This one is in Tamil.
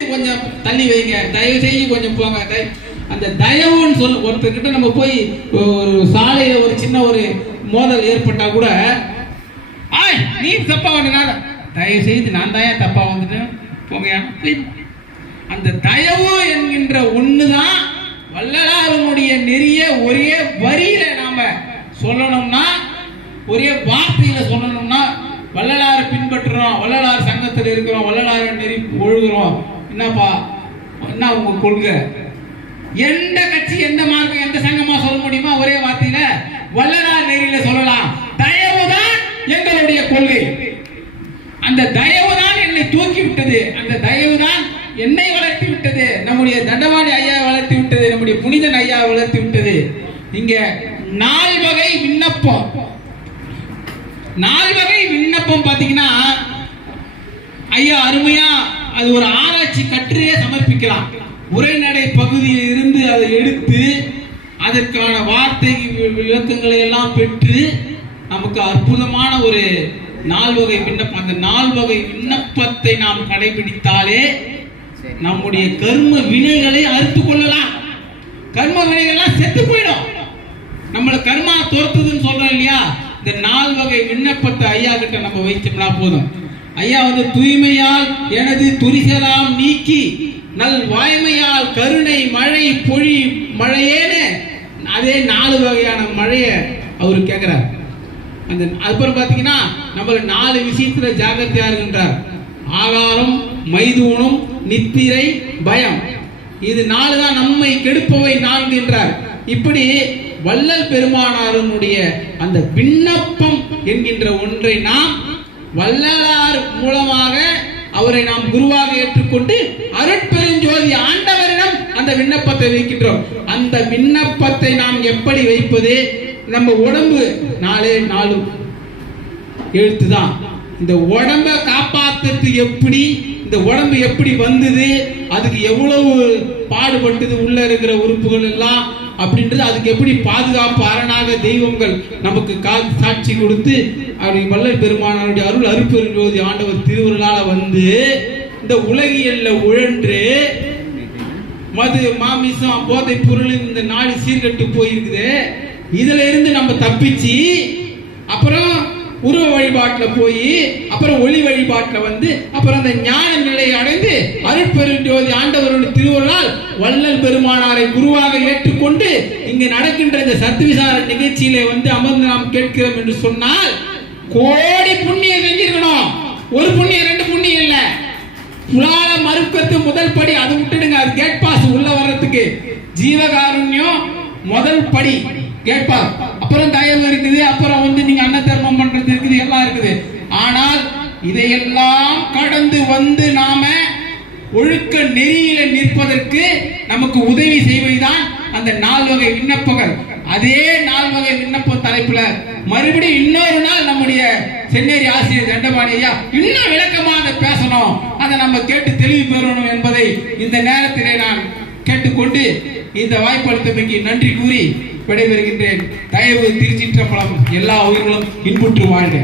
கொஞ்சம் தள்ளி வைங்க, தயவு செய்து கொஞ்சம் போங்க. அந்த தயவுன்னு சொல்ல ஒருத்தர்கிட்ட நம்ம போய் ஒரு சாலையில ஒரு சின்ன ஒரு மோதல் ஏற்பட்டா கூட நீ தப்பா வந்தனால தயவு செய்து நான் தான் தப்பா வந்துட்டேன் போங்க. அந்த தயவு என்கின்ற ஒண்ணுதான் வள்ளலாருடைய நெறிய ஒரே வரியில நாம சொல்லணும்னா, ஒரே வார்த்தையில சொல்லணும்னா, வள்ளலாரை பின்பற்றுறோம், வள்ளலார் சங்கத்தில் இருக்கிறோம், வள்ளலார் நெறி ஒழுகுறோம். என்னப்பா என்ன உங்க கொள்கை? எந்த கட்சி எந்த மார்க்கம் எந்த சங்கமா சொல்ல முடியுமா? ஒரே வார்த்தையில வள்ளலார் நெறியில சொல்லலாம். தயவுதான் எங்களுடைய கொள்கை. அந்த தயவுதான் என்னை தூக்கி விட்டது, அந்த தயவுதான் என்னை வளர்த்தி விட்டது, நம்முடைய தண்டவாணி ஐயா வளர்த்தி விட்டது, நம்முடைய புனிதன் ஐயா வளர்த்தி விட்டது. இங்க 4 வகை விண்ணப்பம். 4 வகை விண்ணப்பம் பாத்தீங்கன்னா ஐயா அருமையா அது ஒரு ஆராய்ச்சி கட்டுரையே சமர்ப்பிக்கலாம். உரைநடை பகுதியில் இருந்து அதை எடுத்து அதற்கான வார்த்தை விளக்கங்களை எல்லாம் பெற்று நமக்கு அற்புதமான ஒரு 4 வகை விண்ணப்பம். அந்த 4 வகை விண்ணப்பத்தை நாம் கடைபிடித்தாலே நம்முடைய கர்ம வினைகளை அறுத்து கொள்ளலாம். கர்ம வினைகள்லாம் செத்து போயிடும். நம்மள கர்மா துரத்துதுன்னு சொல்றோம் இல்லையா? இந்த 4 வகை விண்ணப்பத்தை ஐயா கிட்ட நம்ம வைச்சோம்னா போதும். ஐயா தூய்மையால் எனது துரிசலாம் நீக்கி நல் வாய்மையால் கருணை மழை பொழி மழையேன்னு அதே 4 வகையான மழைய அவரு கேட்கிறார். அந்த அப்புறம் பாத்தீங்கன்னா நம்மள 4 விஷயத்துல ஜாகிரதையா இருக்கின்றார். ஆகாரம், மைதூனம், நித்திரை, பயம். இது 4 தான் நம்மை கெடுப்பவை 4 என்றார். இப்படி வள்ளல் பெருமானாருடைய அந்த விண்ணப்பம் என்கின்ற ஒன்றை நாம் வள்ளலார் மூலமாக அவரை நாம் குருவாக ஏற்றுக்கொண்டு அருட்பெருஞ்சோதி ஆண்டவரிடம் அந்த விண்ணப்பத்தை வைக்கின்றோம். அந்த விண்ணப்பத்தை நாம் எப்படி வைப்பது? நம்ம உடம்பு 4 எழுத்து தான். இந்த உடம்பை காப்பாற்றுறது எப்படி? இந்த உடம்பு எப்படி வந்தது? அதுக்கு எவ்வளவு பாடுபட்டது உள்ள இருக்கிற உறுப்புகள் எல்லாம் அப்படின்றது, அதுக்கு எப்படி பாதுகாப்பு அரணாக தெய்வங்கள் நமக்கு சாட்சி கொடுத்து அவருடைய வள்ளல் பெருமானாருடைய அருள் அருட்பெருஞ்சோதி ஆண்டவர் திருவருளால வந்து இந்த உலகியல்ல உழன்று மது மாமிசம் போதை பொருள் இந்த நாடு சீர்கட்டு போயிருக்குது. இதுல இருந்து நம்ம தப்பிச்சு அப்புறம் உருவ வழிபாட்டில் போய் அப்புறம் ஒளி வழிபாட்டில் வந்து அப்புறம் அந்த ஞான நிலையை அடைந்து அருட்பெருஞ்சோதி ஆண்டவருடைய திருவருளால் வள்ளல் பெருமானாரை குருவாக ஏற்றுக்கொண்டு இங்கு நடக்கின்ற இந்த சத்விசார நிகழ்ச்சியிலே வந்து அமர்ந்து நாம் கேட்கிறோம் என்று சொன்னால் கோடி புண்ணியம் செஞ்சிருக்கணும். ஒரு புண்ணியம் 2 புண்ணியம் இல்ல. புலால மறுக்கத்து முதல் படி, அது விட்டுடுங்க, அது கேட் பாஸ் உள்ள வர்றதுக்கு. ஜீவகாருண்யம் முதல் படி கேட் பாஸ். அப்புறம் தயவு இருக்குது, அப்புறம் வந்து நீங்க அன்ன தர்மம் பண்றது இருக்குது, எல்லாம் இருக்குது. ஆனால் இதையெல்லாம் கடந்து வந்து நாம ஒழுக்க நெறியில நிற்பதற்கு நமக்கு உதவி செய்வதுதான் அந்த 4 வகை விண்ணப்பங்கள். அதே 4 வகை விண்ணப்ப தலைப்புல மறுபடியும் இன்னொரு நாள் நம்முடைய சென்னேரி ஆசிரியர் தண்டபாணி ஐயா இன்னும் விளக்கமாக பேசணும். அதை நம்ம கேட்டு தெளிவு பெறணும் என்பதை இந்த நேரத்திலே நான் கேட்டுக்கொண்டு இந்த வாய்ப்பளித்தமைக்கு நன்றி கூறி விடைபெறுகின்றேன். தயவு திருச்சிற்றம்பலம். எல்லா உயிர்களும் இன்புற்று வாழ்க.